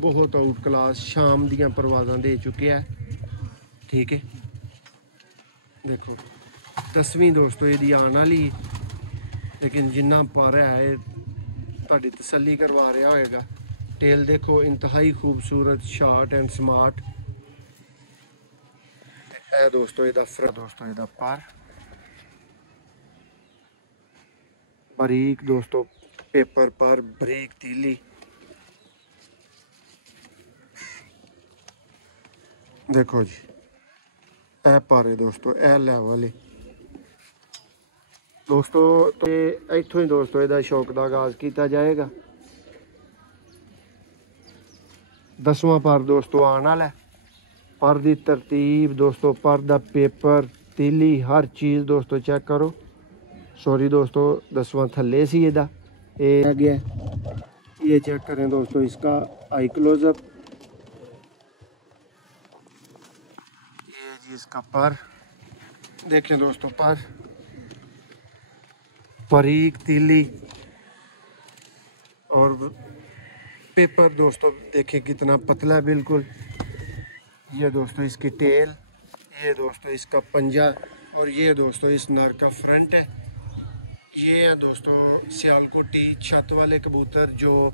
बहुत out class शाम दियां परवाज़ां दे चुके हैं। ठीक है, देखो 10वीं दोस्तों ये आने वाली, लेकिन जिन्ना पर है तुहाडी तसल्ली करवा रहा होएगा। टेल देखो इंतहाई खूबसूरत, शार्ट एंड स्मार्ट। ए दोस्तों इहदा दोस्तों इहदा पर बारीक दोस्तों पेपर पर बारीक तीली। देखो जी ए पर दोस्तों ए लैवल है दोस्तों। तो इत्थों ही दोस्तों इहदा शौक का आगाज़ किया जाएगा। 10वां पर दोस्तों आने वाला है। पर दी तरतीब दोस्तों, पर दा पेपर, तीली, हर चीज़ दोस्तों चेक करो। सॉरी दोस्तों 10वां थल्ले सी इहदा ये गया। ये चेक करें दोस्तों इसका आई क्लोजअप। ये जी इसका पर देखें दोस्तों, पर बारीक तीली और पेपर दोस्तों देखें कितना पतला है बिल्कुल। ये दोस्तों इसकी टेल, ये दोस्तों इसका पंजा और ये दोस्तों इस नर का फ्रंट है। ये है दोस्तों सियालकोटी छत वाले कबूतर, जो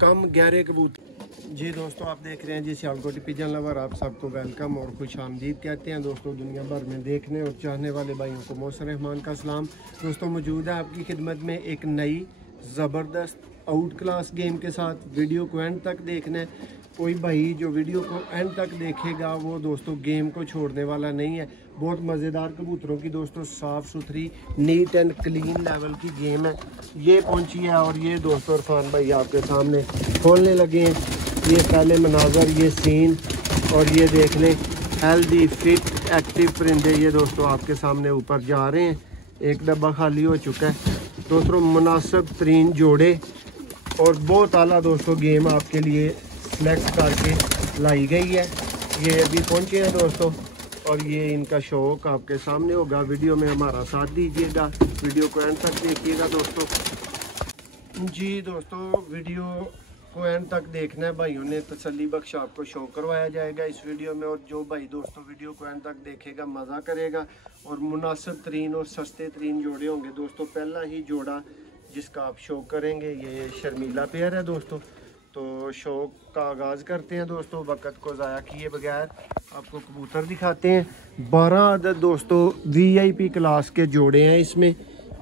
कम गहरे कबूतर। जी दोस्तों आप देख रहे हैं जी सियालकोटी पिजन लवर, आप सबको वेलकम और खुश आमदीद कहते हैं दोस्तों। दुनिया भर में देखने और चाहने वाले भाइयों को मौसम रहमान का सलाम। दोस्तों मौजूद है आपकी खिदमत में एक नई ज़बरदस्त आउट क्लास गेम के साथ। वीडियो को एंड तक देखना है। कोई भाई जो वीडियो को एंड तक देखेगा वो दोस्तों गेम को छोड़ने वाला नहीं है। बहुत मज़ेदार कबूतरों की दोस्तों साफ़ सुथरी नीट एंड क्लीन लेवल की गेम है। ये पहुंची है और ये दोस्तों इरफान भाई आपके सामने खोलने लगे हैं। ये पहले मनाजर, ये सीन और ये देख लें हेल्दी फिट एक्टिव परिंदे ये दोस्तों आपके सामने ऊपर जा रहे हैं। एक डब्बा खाली हो चुका है दोस्तों। मुनासिब तरीन जोड़े और बहुत आला दोस्तों गेम आपके लिए सेलेक्ट करके लाई गई है। ये अभी पहुंचे हैं दोस्तों और ये इनका शौक आपके सामने होगा। वीडियो में हमारा साथ दीजिएगा, वीडियो को एंड तक देखिएगा दोस्तों। जी दोस्तों वीडियो को एंड तक देखना है भाइयों ने, तसल्ली बख्श आपको शो करवाया जाएगा इस वीडियो में। और जो भाई दोस्तों वीडियो को एंड तक देखेगा मज़ा करेगा और मुनासिब तरीन और सस्ते तरीन जोड़े होंगे दोस्तों। पहला ही जोड़ा जिसका आप शो करेंगे ये शर्मीला पेयर है दोस्तों। तो शो का आगाज़ करते हैं दोस्तों, वक़्त को ज़ाया किए बगैर आपको कबूतर दिखाते हैं। 12 अदद दोस्तों VIP क्लास के जोड़े हैं इसमें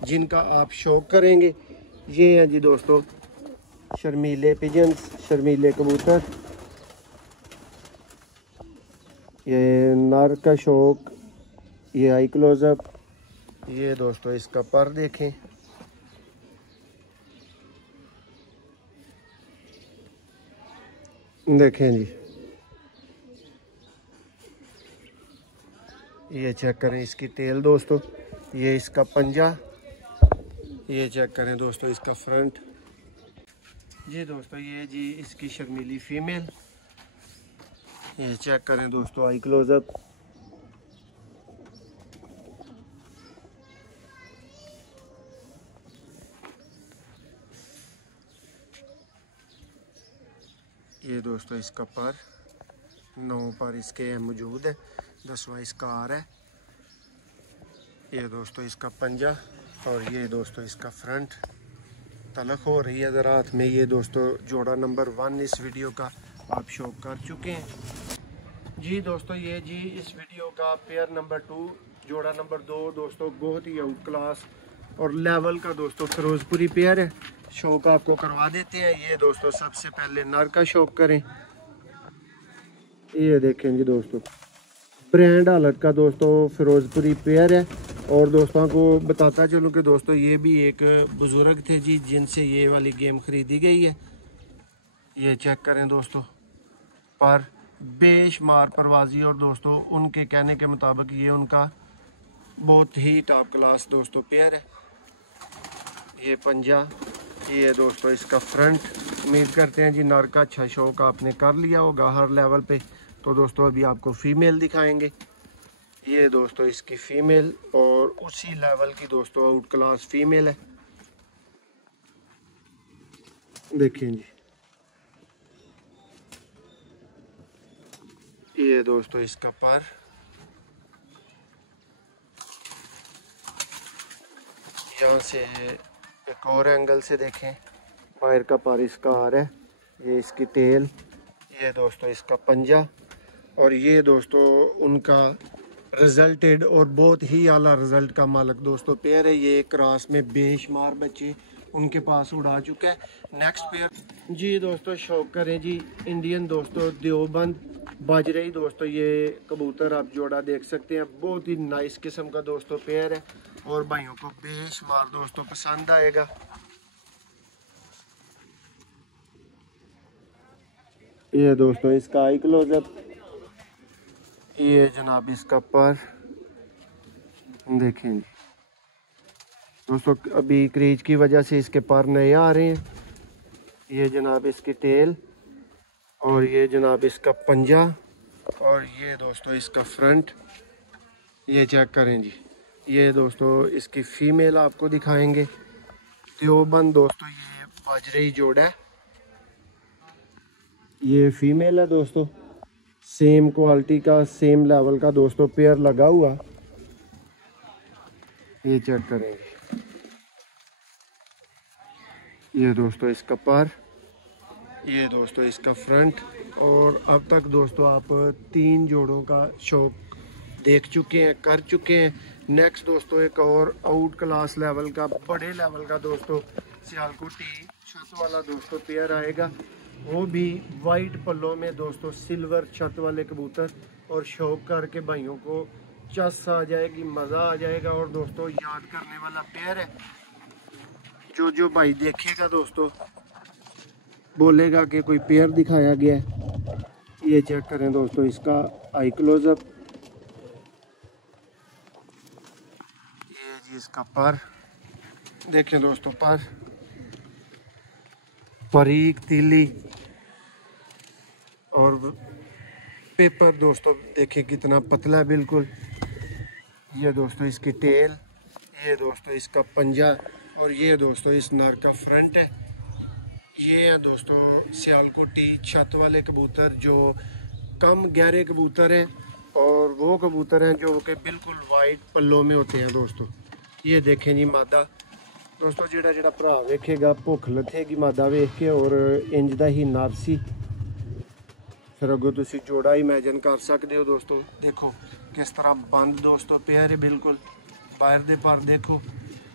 जिनका आप शो करेंगे। ये हैं जी दोस्तों शर्मीले पिजन्स, शर्मीले कबूतर। ये नर का शौक, ये आई क्लोजअप। ये दोस्तों इसका पर देखें, देखें जी। ये चेक करें इसकी टेल दोस्तों, ये इसका पंजा। ये चेक करें दोस्तों इसका फ्रंट। जी दोस्तों ये जी इसकी शर्मीली फीमेल। ये चेक करें दोस्तों आई क्लोजअप। ये दोस्तों इसका पर 9 पर इसके मौजूद है, 10वां इसका आर है। ये दोस्तों इसका पंजा और ये दोस्तों इसका फ्रंट। तलक हो रही है ज़रा हाथ में। ये दोस्तों जोड़ा नंबर 1 इस वीडियो का आप शो कर चुके हैं। जी दोस्तों ये जी इस वीडियो का पेयर नंबर 2, जोड़ा नंबर 2 दोस्तों बहुत ही आउट क्लास और लेवल का दोस्तों फिरोजपुरी पेयर है। शौक आपको करवा देते हैं। ये दोस्तों सबसे पहले नर का शौक करें। ये देखें जी दोस्तों ब्रांड हालत का दोस्तों फिरोजपुरी पेयर है। और दोस्तों को बताता चलूँ कि दोस्तों ये भी एक बुज़ुर्ग थे जी जिनसे ये वाली गेम ख़रीदी गई है। ये चेक करें दोस्तों पर बेशुमार परवाजी और दोस्तों उनके कहने के मुताबिक ये उनका बहुत ही टॉप क्लास दोस्तों पेयर है। ये पंजा, ये दोस्तों इसका फ्रंट। उम्मीद करते हैं जी नर का अच्छा शौक आपने कर लिया होगा हर लेवल पे। तो दोस्तों अभी आपको फ़ीमेल दिखाएंगे। ये दोस्तों इसकी फ़ीमेल और उसी लेवल की दोस्तों आउट क्लास फ़ीमेल है। देखें जी ये दोस्तों इसका पर, यहाँ से एक और एंगल से देखें बाहर का पर इसका आ रहा है। ये इसकी टेल, ये दोस्तों इसका पंजा, और ये दोस्तों उनका रिजल्टेड और बहुत ही आला रिजल्ट का मालक दोस्तों पेयर है। ये क्रॉस में बेशुमार बच्चे उनके पास उड़ा चुका है। नेक्स्ट पेयर जी दोस्तों शौक करें जी, इंडियन दोस्तों देवबंद बाजरई दोस्तों, ये कबूतर आप जोड़ा देख सकते हैं, बहुत ही नाइस किस्म का दोस्तों पेयर है और भाइयों को बेशुमार दोस्तों पसंद आएगा। ये दोस्तों इसका आई क्लोजअप, ये जनाब इसका पर देखें जी दोस्तों, अभी क्रीज की वजह से इसके पर नए आ रहे हैं। ये जनाब इसकी टेल, और ये जनाब इसका पंजा, और ये दोस्तों इसका फ्रंट। ये चेक करें जी, ये दोस्तों इसकी फीमेल आपको दिखाएंगे। देवबंद दोस्तों ये बाजरई जोड़ा है, ये फीमेल है दोस्तों, सेम क्वालिटी का सेम लेवल का दोस्तों पेयर लगा हुआ। ये चेक करेंगे, ये दोस्तों इसका पर, ये दोस्तों इसका फ्रंट। और अब तक दोस्तों आप 3 जोड़ों का शौक देख चुके हैं, कर चुके हैं। नेक्स्ट दोस्तों एक और आउट क्लास लेवल का, बड़े लेवल का दोस्तों सियालकोटी छत वाला दोस्तों पेयर आएगा, वो भी वाइट पल्लों में दोस्तों, सिल्वर छत वाले कबूतर। और शौक करके भाइयों को चस आ जाएगी, मज़ा आ जाएगा और दोस्तों याद करने वाला पेयर है। जो भाई देखेगा दोस्तों बोलेगा कि कोई पेयर दिखाया गया है। ये चेक करें दोस्तों इसका आई क्लोजअप, ये जी इसका पर देखें दोस्तों, पर परीक तीली और पेपर दोस्तों देखें कितना पतला बिल्कुल। ये दोस्तों इसकी टेल, ये दोस्तों इसका पंजा, और ये दोस्तों इस नर का फ्रंट है। ये है दोस्तों सियालकोटी छत वाले कबूतर, जो कम गहरे कबूतर हैं और वो कबूतर हैं जो कि बिल्कुल वाइट पल्लों में होते हैं दोस्तों। ये देखें जी मादा दोस्तों, जेड़ा भरा वेखेगा भुख लथेगी मादा वेख के, और इंज दा ही नारसी फिर अगों तुसी जोड़ा इमेजिन कर सकते हो दोस्तों। देखो किस तरह बंद दोस्तों पेयर है बिल्कुल, बाहर दे पर देखो।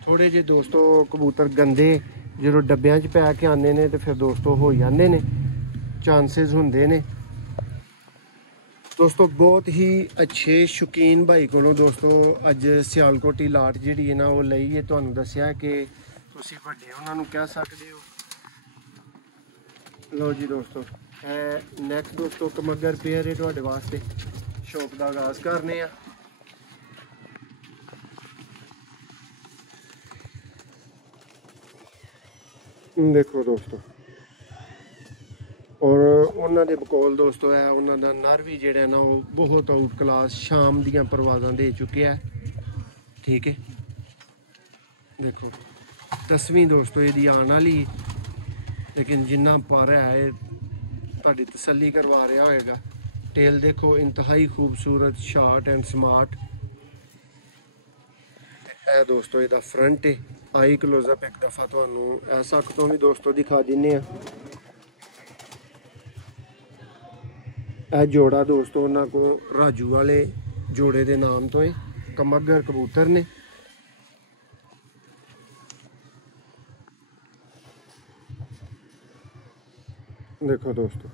थोड़े जे दोस्तों कबूतर गंदे जो डब्बियां च पै के आने ने तो फिर दोस्तों हो जाते ने, चांसेस होंदे ने दोस्तों। बहुत ही अच्छे शौकीन भाई को दोस्तों अज सियालकोटी लाट जी है ना वो लईए, तुहानू दसिया कि तुसी वड्डे उन्होंने कह सकते हो। लो जी दोस्तों है नैक्सट दोस्तों कमगर पेयर है तुहाडे वास्ते, शौक का आगाज करने आ। देखो दोस्तों, और उन्होंने बकौल दोस्तों है उन्होंने नर भी जोड़ा ना वो बहुत आउट क्लास शाम दियाँ परवाज़ा दे चुके है। ठीक है देखो 10वीं दोस्तों यदि आने वाली, लेकिन जिन्ना पर है ताड़ी तसल्ली करवा रहा होएगा। टेल देखो इंतहाई खूबसूरत शार्ट एंड स्मार्ट है दोस्तों। इसका फ्रंट है, आई क्लोजअप एक दफ़ा तो ऐसा तो भी दोस्तों दिखा दिने। यह जोड़ा दोस्तों उन्होंने को राजू वाले जोड़े के नाम तो है, कमगर कबूतर ने। देखो दोस्तों,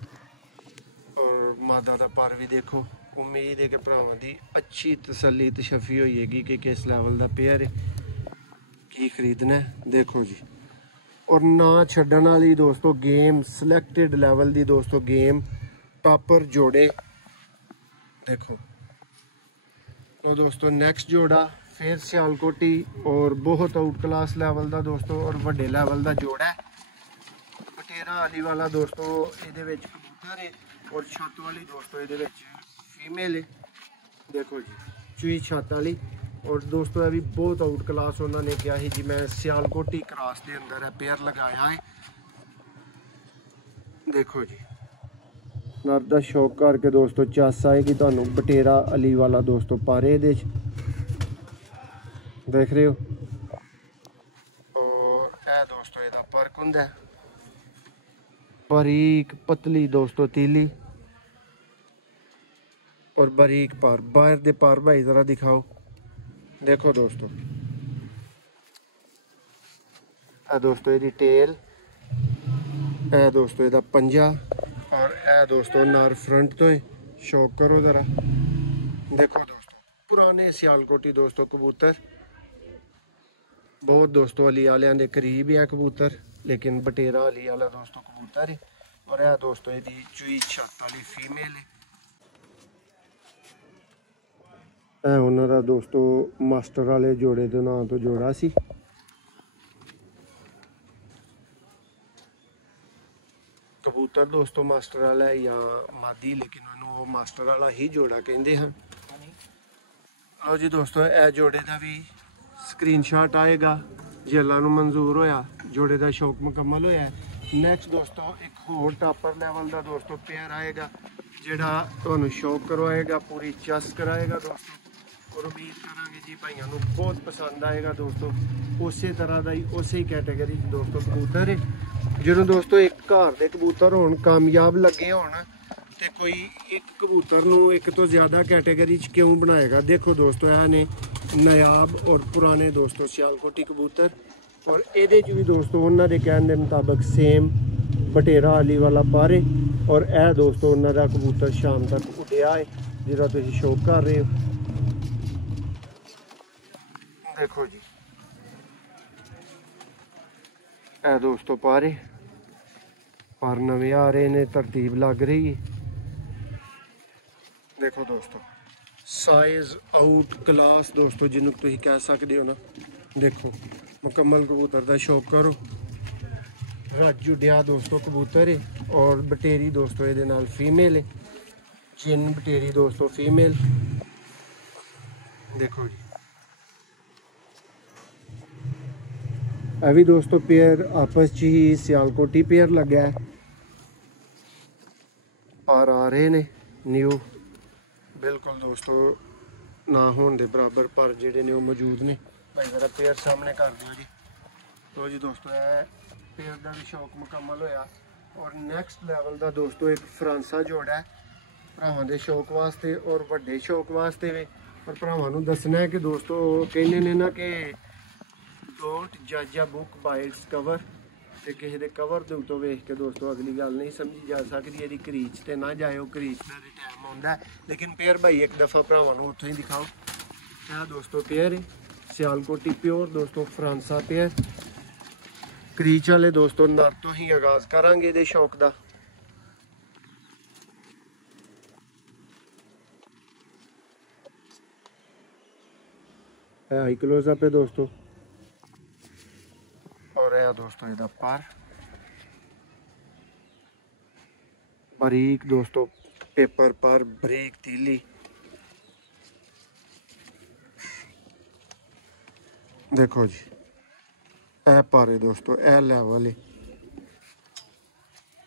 और मादा का पर भी देखो। उम्मीद है कि भरावां की अच्छी तसल्ली तशफी होएगी कि किस लैवल का पेयर है, की खरीदना है। देखो जी, और ना छड्डन वाली दोस्तों गेम, सिलेक्टेड लैवल की दोस्तों गेम, टॉपर जोड़े। देखो तो दोस्तों नेक्स्ट जोड़ा फिर सियालकोटी और बहुत आउट क्लास लैवल का दोस्तों और वड्डे लैवल का जोड़ा है। पटेरा वाली वाला दोस्तों ये कबूतर है, और छत वाली दोस्तों ये फीमेल है। देखो जी चुई छत वाली, और दोस्तों अभी बहुत आउट क्लास उन्होंने कहा है जी, मैं सियालकोटी क्रॉस के अंदर है पेयर लगाया है। देखो जी नर का शौक करके दोस्तों चस आएगी तुहानू बटेरा अली वाला दोस्तों पारे दे देख रहे हो। और यह दोस्तों ਇਹਦਾ फर्क ਹੁੰਦਾ बारीक पतली दोस्तों तीली और बारीक पार बाहर दे पार भाई जरा दिखाओ। देखो दोस्तों ए दोस्तों ਇਹਦੀ टेल ए दोस्तों ਇਹਦਾ पंजा और ए दोस्तों नार फ्रंट तो ही शौक करो जरा। देखो दोस्तों पुराने सियालकोटी दोस्तों कबूतर बहुत दोस्तों अली वालियां दे करीब ही है कबूतर लेकिन बटेरा अली वाला दोस्तों कबूतर है। और यह दोस्तों यदि चुई छत वाली फीमेल है उन्होंने दोस्तों मास्टर वाले जोड़े के नाम तो जोड़ा सी। कबूतर दोस्तों मास्टर वाला है या मादी लेकिन उन्होंने मास्टर वाला ही जोड़ा कहते हैं। लो जी दोस्तों यह जोड़े का भी स्क्रीनशॉट आएगा जे अल्लाह नू मंजूर होया जोड़े का शौक मुकम्मल होया। नैक्सट दोस्तों एक होर टॉपर लैवल का दोस्तों पेयर आएगा जिहड़ा तुहानू शौक करवाएगा पूरी चस कराएगा दोस्तों। और उम्मीद करांगे जी भाइयों नू बहुत पसंद आएगा दोस्तों। उस तरह का ही उस कैटेगरी दोस्तों कबूतर है जो दोस्तों एक घर के कबूतर होण कामयाब लगे होण ते कोई एक कबूतर नू एक तो ज़्यादा कैटेगरी च क्यों बनाएगा। देखो दोस्तों यह ने नायाब और पुराने दोस्तों सियालकोटी कबूतर और ये भी दोस्तों उन्होंने कहने के मुताबिक सेम बटेरा अली वाला पारे और यह दोस्तों उन्होंने कबूतर शाम तक उड़िया है जिसका तुम शौक कर रहे हो। देखो जी ए दोस्तों पारे पर नवे आ रहे ने तरतीब लग रही है। देखो दोस्तों साइज आउट क्लास दोस्तों जिन्हों तुम कह सकते हो ना। देखो मुकम्मल कबूतर का शौक करो। राजू डिया दोस्तों कबूतर है और बटेरी दोस्तों ये नाल फीमेल है चिन बटेरी दोस्तों फीमेल। देखो जी अभी दोस्तों पेयर आपस च ही सियालकोटी पेयर लगा है और आ रहे ने न्यू बिल्कुल दोस्तों ना होने के बराबर पर जेडे ने मौजूद ने। भाई जरा पेयर सामने कर दो जी। तो जी दोस्तों यह पेयर का भी शौक मुकम्मल होया। और नैक्सट लैवल का दोस्तों एक फ्रांसा जोड़ा है भरावां दे शौक वास्ते और वड्डे शौक वास्ते भी। और भरावां नूं दसना है कि दोस्तों कहने ने ना कि डोंट जज a book by its cover ते किसी दे कवर दे उत्तों वेख के दोस्तों अगली गल नहीं समझी जा सकती। यदि करीच ते ना जाओ करीच का टाइम आउंदा है लेकिन पेयर भाई एक दफ़ा भरावां नूं उत्थों ही दिखाओ। यह दोस्तों पेयर है सियालकोटी प्योर दोस्तों फ्रांसा पेयर करीच वाले दोस्तों नर तो ही आगाज करांगे इहदे शौक दा। हाई क्लोजअप है दोस्तों और यह दोस्तों इहदा पर बारीक दोस्तों पेपर पर बारीक तीली। देखो जी ए पारे दोस्तों ए लैवल है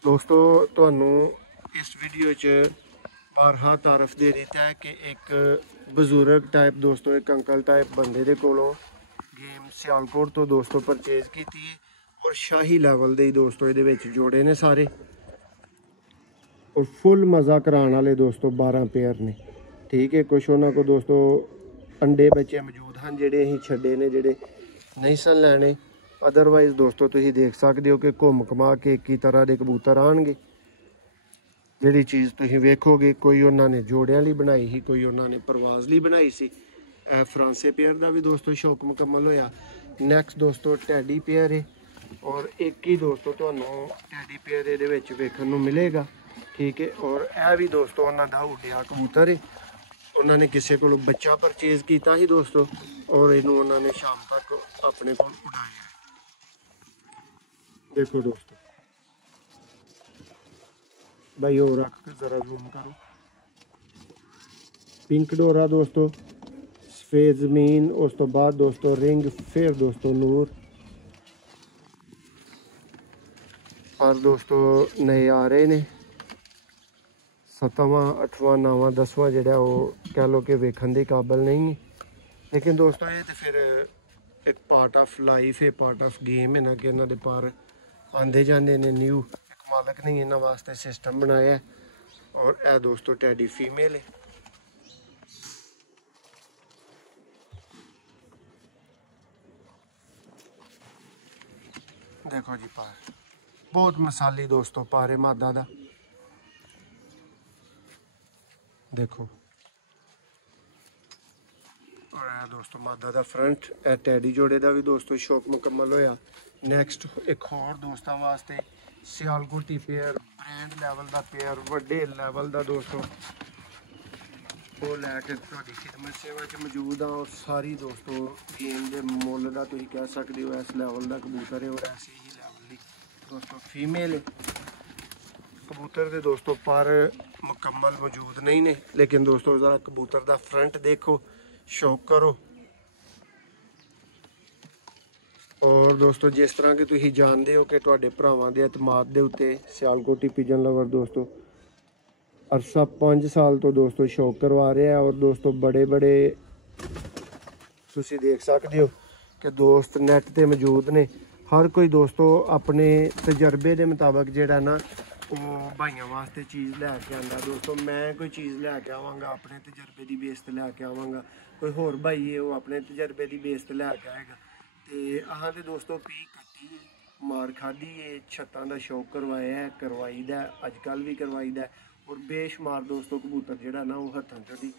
दोस्तों। तुहानू इस वीडियो च बारहा तारफ दे दिता है कि एक बजुर्ग टाइप दोस्तों एक अंकल टाइप बंदे दे कोलों गेम सियालकोट तो दोस्तों परचेज की है और शाही लैवल दे दोस्तों ये विच जोड़े ने सारे और फुल मज़ा कराने वाले दोस्तों 12 पेयर ने। ठीक है कुछ उन्होंने को दोस्तों अंडे बच्चे मौजूद हैं जेडे असीं छड्डे ने जेडे नहीं सन लैने। अदरवाइज़ दोस्तों तुसीं देख सकते हो कि घुम घुमा के एक ही तरह के कबूतर आएंगे। जिहड़ी चीज़ तुसीं वेखोगे कोई उन्होंने जोड़ियां लई बनाई ही कोई उन्होंने परवाज़ लई बनाई सी। फ्रांसे पेयर का भी दोस्तों शौक मुकम्मल होया। नैक्सट दोस्तों टैडी पेयर है और एक ही दोस्तों तुहानू टैडी पेयर ये वेखण नूं मिलेगा। ठीक है और यह भी दोस्तों उन्होंने उड्डिया कबूतर है उन्होंने किसी को बच्चा परचेज किया ही दोस्तों और इनू उन्होंने शाम तक अपने को उड़ाया। देखो दोस्तों भाई और रख के जरा जूम करो। पिंक डोरा दोस्तों सफेद जमीन उस तो बाद दोस्तों रिंग फिर दोस्तों नूर और दोस्तों नए आ रहे ने 7वां 8वां 9वां 10वां ਜਿਹੜਾ ਉਹ कह लो कि वेखन ਦੇ काबिल नहीं है। लेकिन दोस्तों ये तो फिर एक पार्ट ऑफ लाइफ है, पार्ट ऑफ गेम है ना कि इन्हों के पर आते जाते ने। न्यू एक मालक ने इन्होंने वास्ते सिस्टम बनाया है। और यह दोस्तों टैडी फीमेल है। देखो जी पार बहुत मसाली दोस्तों पार है मादा दा। देखो और है दोस्तों मादा दा फ्रंट। ए टैडी जोड़े का भी दोस्तों शौक मुकम्मल होया। नैक्सट एक और दोस्तों वास्ते सियालकोटी पेयर, ब्रांड लैवल का पेयर, वड्डे लैवल का दोस्तों वो लैके तुहाडी खिदमत सेवा च मौजूद हाँ। और सारी दोस्तों गेम के मुल का तुसीं कह सकते हो इस लैवल का कबूतर है। और ऐसे ही लैवल की दोस्तों फीमेल है। कबूतर के दोस्तों पर मुकम्मल मौजूद नहीं ने। लेकिन दोस्तों ज़रा कबूतर का फ्रंट देखो, शौक करो। और दोस्तों जिस तरह कि तुसीं जानते हो कि तुहाडे भरावां दे एतमाद दे उत्ते सियालकोटी पिजन लवर दोस्तों अरसा 5 साल तो दोस्तों शौक करवा रहे हैं। और दोस्तों बड़े बड़े तुसीं देख सकते हो कि दोस्त नैट ते मौजूद ने। हर कोई दोस्तों अपने तजर्बे के मुताबिक जिहड़ा ना वो भाइयों वास्ते चीज़ लैके आंदा। दोस्तों मैं कोई चीज़ लैके आवांगा अपने तजर्बे की बेस ते लैके आवांगा, कोई होर भाई है वो अपने तजर्बे की बेस ते लैके आएगा। तो अहां ते दोस्तों पी कट्टी मार खाधी है, छत्तां दा शौक करवाया है, करवाईदा अजकल भी करवाईदा। और बेशुमार दोस्तों कबूतर जिहड़ा ना वो हत्थां चों दी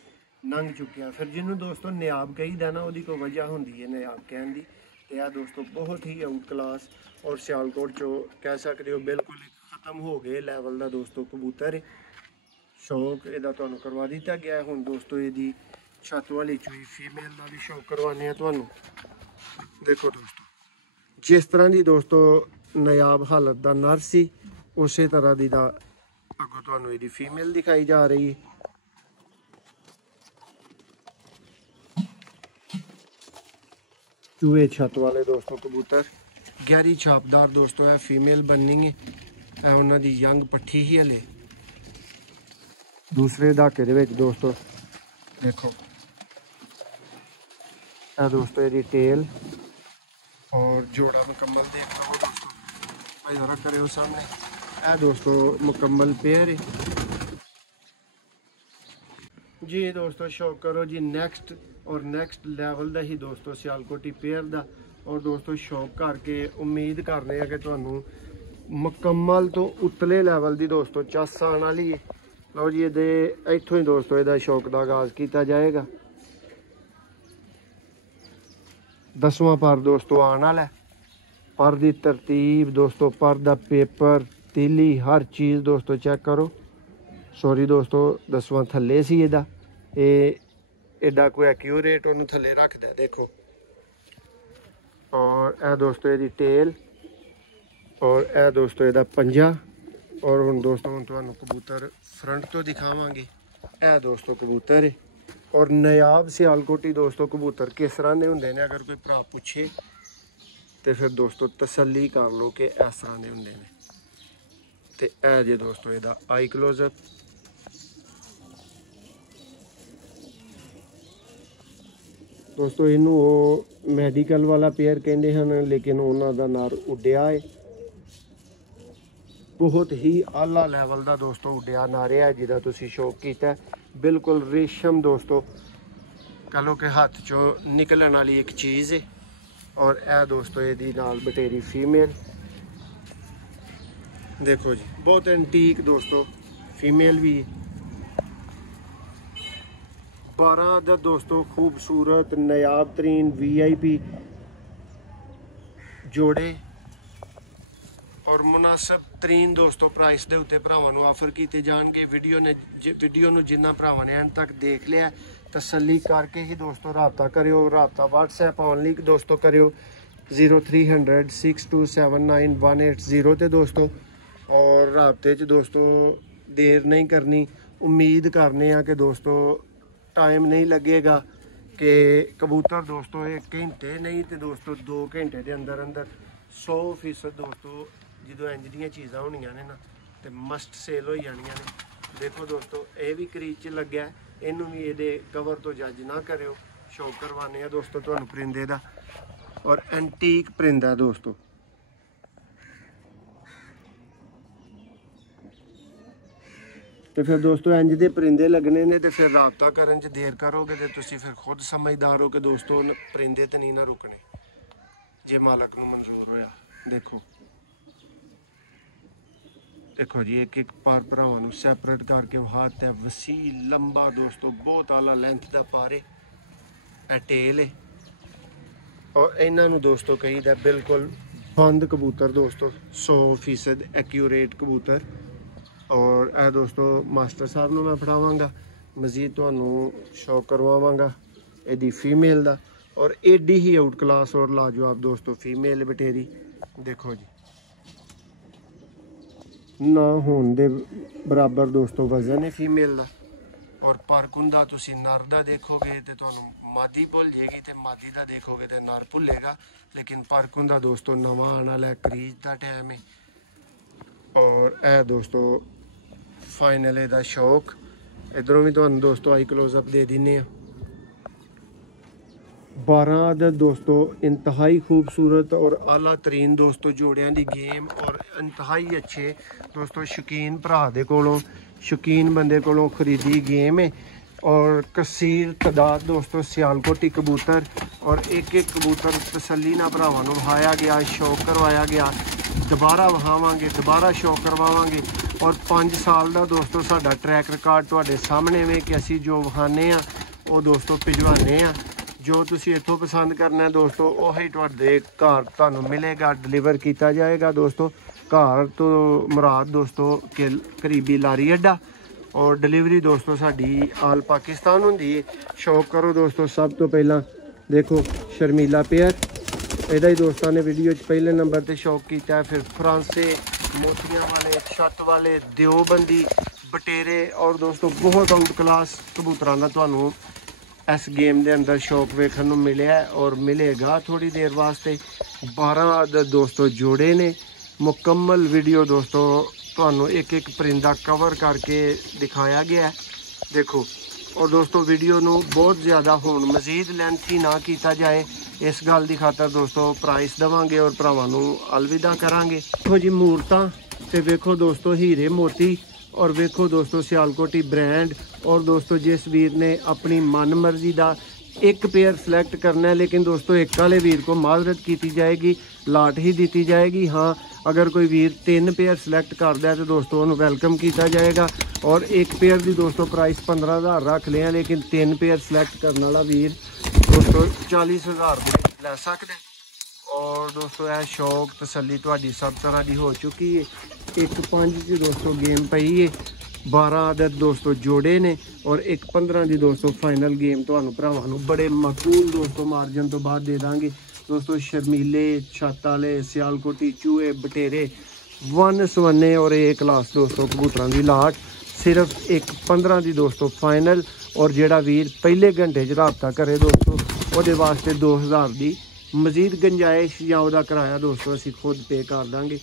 लंघ चुकिया। फिर जिन्होंने दोस्तों नायाब कहीदा ना वो कोई वजह होंदी है नायाब कहन दी। तो यह दोस्तों बहुत ही आउट क्लास और सियालकोट चो कह सकते हो बिल्कुल खत्म हो गए लैवल का दोस्तों कबूतर है। शौक इहदा तुहानूं करवा दिता गया है। हुण दोस्तों इहदी छत वाली चूई फीमेल का भी शौक करवाने तुहानूं। देखो दोस्तों जिस तरह की दोस्तों नायाब हालत का नर सी उस तरह की अगों तुहानूं इहदी फीमेल दिखाई जा रही है। चूहे छत वाले दोस्तों कबूतर गहरी छापदार दोस्तों है फीमेल बननी है। उन्हों की यंग पट्ठी ही हले दूसरे दहाके दे विच दोस्तों देखो है दोस्तों यदि टेल और जोड़ा मुकम्मल देख लो दोस्तों भाई जरा करे हो सामने। है दोस्तों मुकम्मल पेयर है जी। दोस्तों शौक करो जी नेक्स्ट और नेक्स्ट लैवल का ही दोस्तों सियालकोटी पेयर का। और दोस्तों शौक करके उम्मीद करने हैं कि तुहानूं मुकम्मल तो उतले लैवल की दोस्तों चस आने वाली है। लो जी ये इत्थों ही दोस्तों इसका शौक का आगाज़ किया जाएगा। 10वां पर दोस्तों आने वाला है। पर की तरतीब दोस्तों पर दा पेपर तीली हर चीज़ दोस्तों चेक करो। सॉरी दोस्तों 10वां थले सी इहदा एडा कोई एक्यूरेट उन्होंने थले रख दे देखो। और यह दोस्तों यदि टेल और यह दोस्तों यदा पंजा। और हुण दोस्तों हुण तुहानूं कबूतर फ्रंट तो दिखावांगे। यह दोस्तों कबूतर है और नायाब सियालकोटी दोस्तों कबूतर किस तरह के होंगे ने अगर कोई भरा पूछे तो फिर दोस्तों तसल्ली कर लो कि इस तरह के होंगे ने। तो यह जे दोस्तों यदा आई क्लोजअप दोस्तों इनू वो मैडिकल वाला पेयर कहते हैं। लेकिन उन्होंने नर उड्डिया है बहुत ही आला लैवल का दोस्तों उड्डिया नर है जिहदा तुसीं शौक किया। बिल्कुल रेशम दोस्तों कह लो कि हाथ चो निकलने वाली एक चीज़ है। और यह दोस्तों यदि नाल बटेरी फीमेल देखो जी बहुत एंटीक दोस्तों फीमेल भी 12 दा दोस्तों खूबसूरत नायाब तरीन VIP जोड़े और मुनासिब तरीन दोस्तों प्राइस के उत्ते भरावां नूं ऑफर किए जाएंगे। वीडियो नूं जिन्ना भरावां ने एंड तक देख लिया तसल्ली करके ही दोस्तों रबता करियो। रबता WhatsApp ऑनली दोस्तों करियो 0300 6279 180 ते दोस्तों। और रबते च दोस्तों देर नहीं करनी। उम्मीद करने कि दोस्तों टाइम नहीं लगेगा कि कबूतर दोस्तों 1 घंटे नहीं तो दोस्तों 2 घंटे के अंदर अंदर 100% दोस्तों जो इंज दी चीज़ां होनियां ने ना तो मस्ट सेल हो जानियां ने। देखो दोस्तों ये भी क्रीज च लग्या, इनू भी ये कवर तो जज ना करो, शौक करवाने दोस्तों तुहानू परिंदे दा। और एंटीक परिंदा दोस्तों, तो फिर दोस्तों इंज दे परिंदे लगने ने, तो फिर राबता करन च देर करोगे तो तुसी फिर खुद समझदार हो कि दोस्तों परिंदे तो नहीं ना रुकने जे मालक नू मंजूर होया। देखो देखो जी एक एक पार भरावां नू सैपरेट करके हाथ है वसी लंबा दोस्तों, बहुत आला लेंथ दा पारे ए टेल है। और इन्हां नू दोस्तों कहीदा बिल्कुल बंद कबूतर दोस्तों, 100% एक्यूरेट कबूतर। और ए दोस्तों मास्टर साहब नू मैं फड़ावांगा, मजीद तुहानू शौक करवावांगा इहदी फीमेल दा। और एडी ही आउट क्लास और लाजवाब दोस्तों फीमेल बटेरी। देखो जी ना होने दे बराबर दोस्तों वजन है फीमेल का। और परकुंदा तुसी नर दा देखोगे तो तुहानू मादी भुल जाएगी, तो मादी दा देखोगे तो नर भुलेगा। लेकिन परकुंदा दोस्तों नवा आने वाला क्रीज का टाइम है। और ए दोस्तों फाइनल एदा शौक, इधरों भी तुहानू दोस्तों आई क्लोजअप दे दिने। 12 आदत दोस्तों इंतहाई खूबसूरत और आला तरीन दोस्तों जोड़ियां दी गेम। और इंतहाई अच्छे दोस्तों शौकीन भरा दे कोलों, शौकीन बंदे कोलों खरीदी गेम है। और कसीर तादाद दोस्तों सियालकोटी कबूतर, और एक एक कबूतर तसल्ली ना भरावां नूं वहाया गया, शौक करवाया गया। दोबारा वहावांगे, दोबारा शौक करवावांगे। और 5 साल का दोस्तों साडा ट्रैक रिकॉर्ड तुहाडे सामने वे कि असीं जो वहाने आ वो दोस्तों भिजवाने आ। जो तुसी इत्थों पसंद करना है दोस्तों वही तुहाडे घर तुहानू मिलेगा, डिलीवर किया जाएगा दोस्तों। घर तो मुराद दोस्तों के करीबी लारी अड्डा, और डिलीवरी दोस्तों साडी आल पाकिस्तान होंदी है। शौक करो दोस्तों। सब तो पहला देखो शर्मीला पेयर, इहदा ही दोस्तों ने वीडियो पहले नंबर पर शौक किया। फिर फ्रांसे, मोतियां वाले, छत वाले, देवबंदी, बटेरे, और दोस्तों बहुत आउट क्लास कबूतरां दा तुहानू इस गेम के अंदर शौक वेखण नूं मिलिया और मिलेगा थोड़ी देर वास्ते। 12 आदत दोस्तों जोड़े ने। मुकम्मल वीडियो दोस्तों तुहानू एक एक परिंदा कवर करके दिखाया गया है। देखो और दोस्तों वीडियो नूं बहुत ज़्यादा हुण मजीद लेंथी ना किया जाए, इस गल की खातर दोस्तों प्राइस देवांगे और भरावां नूं अलविदा करांगे। देखो जी मूरतां ते वेखो दोस्तों हीरे मोती, और वेखो दोस्तों सियालकोटी ब्रांड। और दोस्तों जिस वीर ने अपनी मन मर्जी का एक पेयर सिलेक्ट करना है, लेकिन दोस्तों एक वाले वीर को माजरत की जाएगी, लाट ही दी जाएगी। हाँ अगर कोई वीर 3 पेयर सिलेक्ट करता है तो दोस्तों उन्होंने वेलकम किया जाएगा। और एक पेयर की दोस्तों प्राइस 15,000 रख लिया, लेकिन 3 पेयर सिलेक्ट करने वाला वीर दोस्तों 40,000 लै सकते। और दोस्तों यह शौक तसल्ली तुहाडी सब तरह की हो चुकी है। एक 5 की दोस्तों गेम पई है, 12 आदत दोस्तों जोड़े ने, और एक 15 की दोस्तों फाइनल गेम तुहानू भरावां नूं बड़े माकूल दोस्तों मार्जन तो बाद दे देंगे दोस्तों। शर्मीले, छत वाले, सियालकोटी, चूहे, बटेरे, वन सवन्ने और ए क्लास दोस्तों कबूतरां की लाट। सिर्फ एक 15 की दोस्तों फाइनल। और जिहड़ा वीर पहले घंटे च राबता करे दोस्तों वो वास्ते 2000 की मजीद गुंजाइश या वह किराया दोस्तों असीं खुद पे कर देंगे।